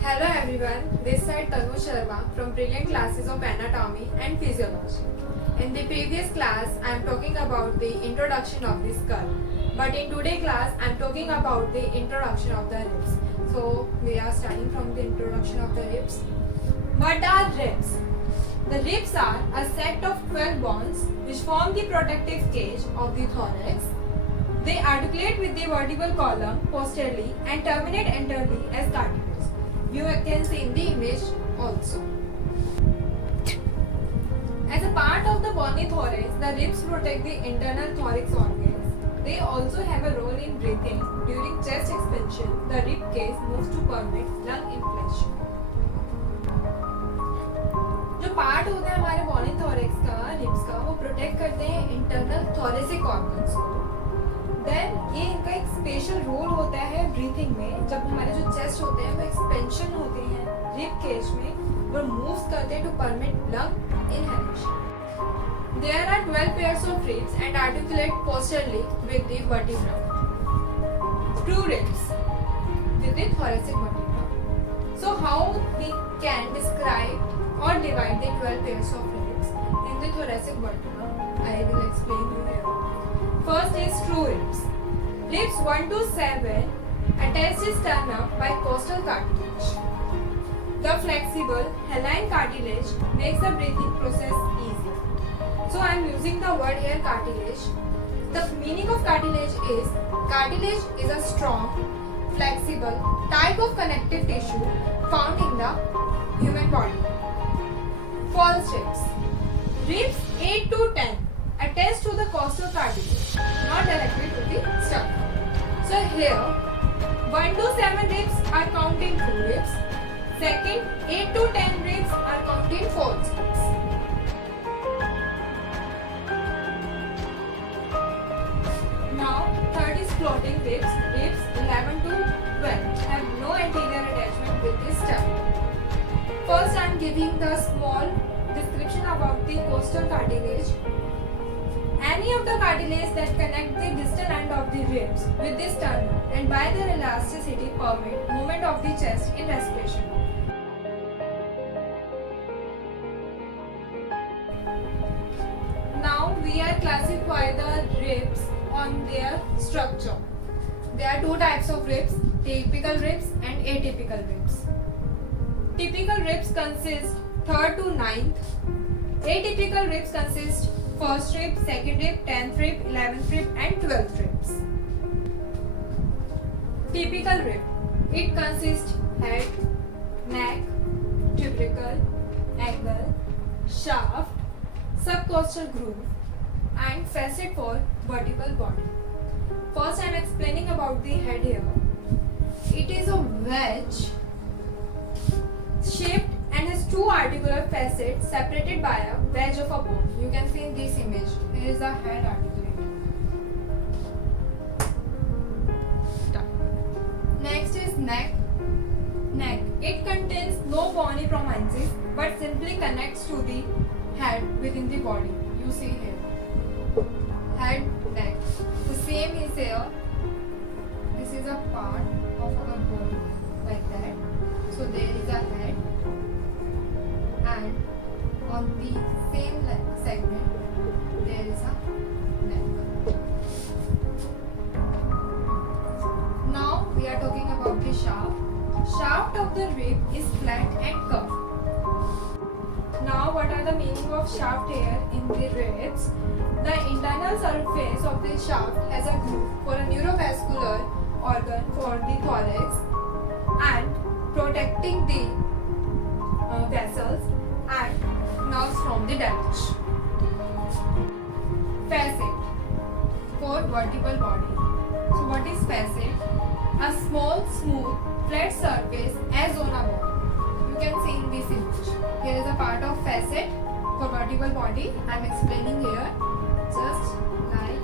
Hello everyone, this side Tanu Sharma from Brilliant Classes of Anatomy and Physiology. In the previous class, I am talking about the introduction of the skull. But in today's class, I am talking about the introduction of the ribs. So, we are starting from the introduction of the ribs. What are ribs? The ribs are a set of 12 bones which form the protective cage of the thorax. They articulate with the vertebral column posteriorly and terminate anteriorly as cartilage. You can see in the image also. As a part of the bony thorax, the ribs protect the internal thorax organs. They also have a role in breathing. During chest expansion, the rib cage moves to permit lung inflation. जो part होता है हमारे Bonnie thorax का, ribs का, वो protect करते हैं internal thoracic organs को. देन ये इनका एक स्पेशल रोल होता है ब्रीथिंग में. जब हमारे जो चेस्ट होते हैं वो एक्सपेंशन होते हैं रिब केज में, वो मूव्स करते हैं to permit lung inhalation. There are 12 pairs of ribs and articulate posteriorly with the vertebra. True ribs with the thoracic vertebra. So how we can describe or divide the 12 pairs of ribs in the thoracic vertebra? I will explain you here. First is true ribs. Ribs 1 to 7 attach the sternum by costal cartilage. The flexible hyaline cartilage makes the breathing process easy. So I am using the word here cartilage. The meaning of cartilage is a strong, flexible type of connective tissue found in the human body. False ribs. Ribs 8 to 10 attached to the costal cartilage, not directly to the sternum. So here 1 to 7 ribs are counting true ribs. Second, 8 to 10 ribs are counting false ribs. Now, third is floating ribs. Ribs 11 to 12 have no anterior attachment with the sternum. First, I am giving the small description about the costal cartilage. Any of the cartilage that connect the distal end of the ribs with the sternum and by their elasticity permit movement of the chest in respiration. Now we are classify the ribs on their structure. There are two types of ribs, typical ribs and atypical ribs. Typical ribs consist 3rd to 9th. Atypical ribs consist 1st rib, 2nd rib, 10th rib, 11th rib and 12th ribs. Typical rib. It consists head, neck, tubercle, angle, shaft, subcostal groove and facet for vertebral body. First I am explaining about the head here. It is a wedge shaped and has two articular facets separated by a wedge of a bone. You can see in this image. Here is the head articulated. Next is neck. Neck. It contains no bony prominences but simply connects to the head within the body. You see here. Head, neck. The same is here. This is a part of our body like that. So there is a head and on the same segment there is a neck. Now we are talking about the shaft. Shaft of the rib is flat and curved. Now what are the meaning of shaft here in the ribs? The internal surface of the shaft has a groove for a neurovascular organ for the thorax and protecting the vessels and nerves from the damage. Facet for vertebral body. So what is facet? A small, smooth, flat surface as on a bone. You can see in this image. Here is a part of facet for vertebral body. I am explaining here. Just like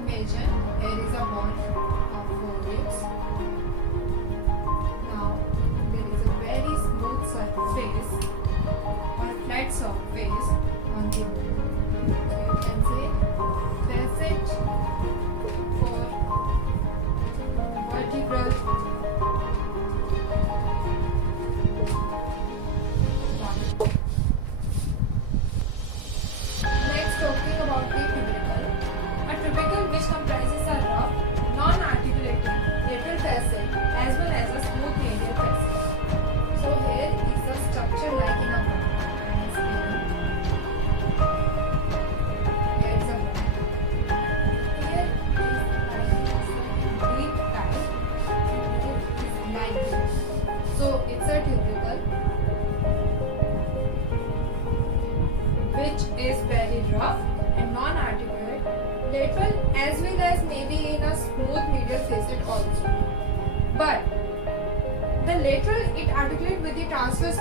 imagine here is a bone of 4 ribs. Now there is a very smooth surface or a flat surface on the bone. So you can say facet for vertebral lateral as well as maybe in a smooth medial facet also. But the lateral, it articulates with the transverse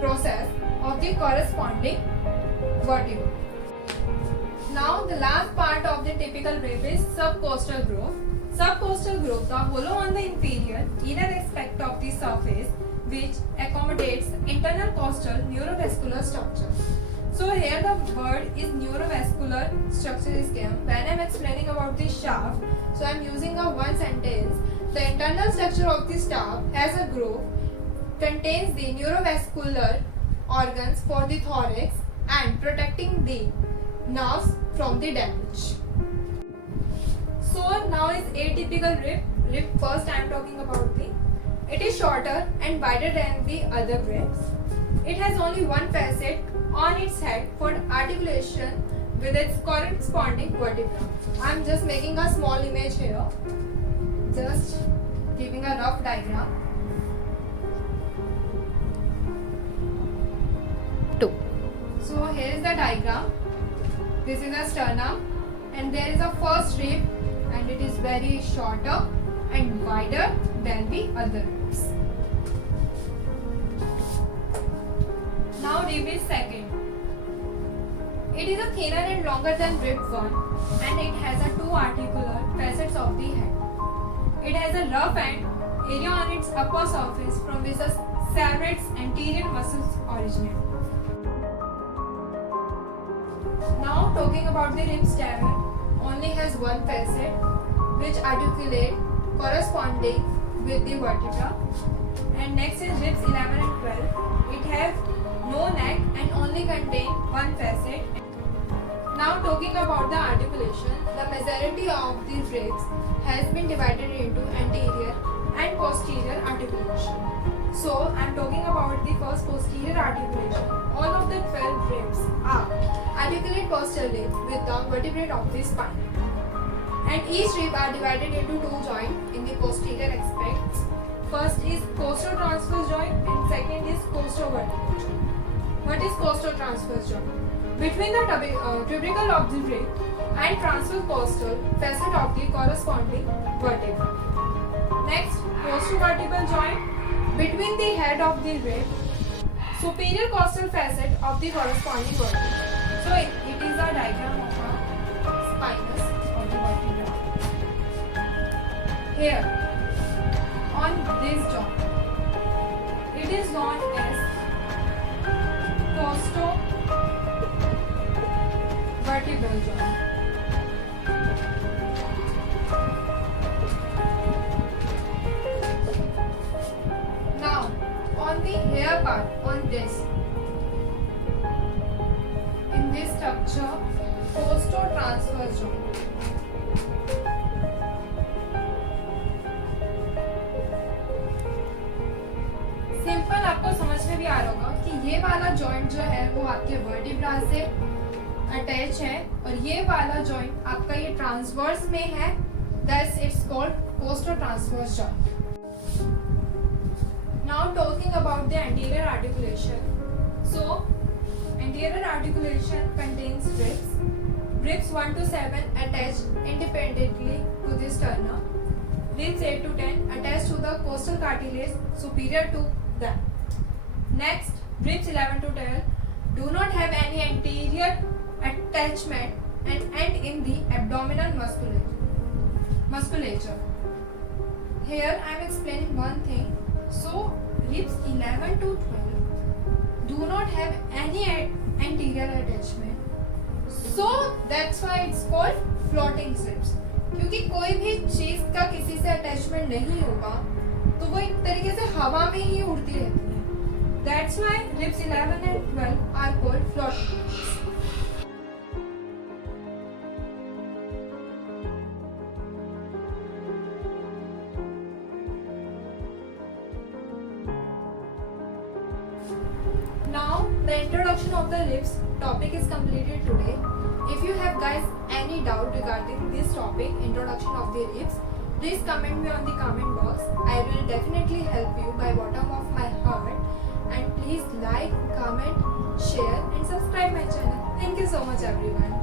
process of the corresponding vertebra. Now the last part of the typical rib is subcostal groove. Subcostal groove, the hollow on the inferior inner aspect of the surface which accommodates internal costal neurovascular structure. So here the word is neurovascular structure is given. When I am explaining about the shaft, so I am using a one sentence. The internal structure of the shaft as a groove contains the neurovascular organs for the thorax and protecting the nerves from the damage. So now is atypical rib. First I am talking about the. It is shorter and wider than the other ribs. It has only one facet on its head for articulation with its corresponding vertebra. I am just making a small image here. Just giving a rough diagram. 2. So here is the diagram. This is a sternum and there is a first rib and it is very shorter and wider than the other ribs. Now rib is second. It is a thinner and longer than rib 1 and it has a 2 articular facets of the head. It has a rough end area on its upper surface from which the serratus anterior muscles originate. Now talking about the rib 7, only has one facet which articulate corresponding with the vertebra. And next is ribs 11 and 12. It has no neck and only contain one facet. Now talking about the articulation, the majority of the ribs has been divided into anterior and posterior articulation. So I am talking about the first posterior articulation. All of the 12 ribs are articulate posteriorly with the vertebrae of the spine. And each rib are divided into 2 joints in the posterior aspects. First is costotransverse joint and second is costovertebral joint. What is costotransverse joint? Between the tubercle of the rib and transverse costal facet of the corresponding vertebra. Next, costovertebral joint between the head of the rib, superior costal facet of the corresponding vertebra. So it is a diagram of a spinous of the vertebra. Here, on this joint, it is known as costovertebral joint. Now, on the hair part, on this, in this structure, costotransverse joint. Simple आपको समझ में भी आ रहा होगा कि ये वाला joint जो है वो आपके वर्टिब्रा से अटैच है और ये वाला जॉइंट आपका ये ट्रांसवर्स में है, that's it's called costotransverse joint. Now talking about the anterior articulation. So anterior articulation contains ribs. Ribs 1 to 7 attached independently to the sternum. Ribs 8 to 10 attached to the costal cartilage superior to them. Next, ribs 11 to 12 do not have any anterior attachment and end in the abdominal musculature. Here I am explaining one thing. So ribs 11 to 12 do not have any anterior attachment. So that's why it's called floating ribs. क्योंकि कोई भी चीज का किसी से attachment नहीं होगा तो वो एक तरीके से हवा में ही उड़ती रहती है. That's why ribs 11 and 12 are called floating ribs. Now the introduction of the ribs topic is completed today. If you have guys any doubt regarding this topic, introduction of the ribs, please comment me on the comment box. I will definitely help you by bottom of my heart. And please like, comment, share and subscribe my channel. Thank you so much everyone.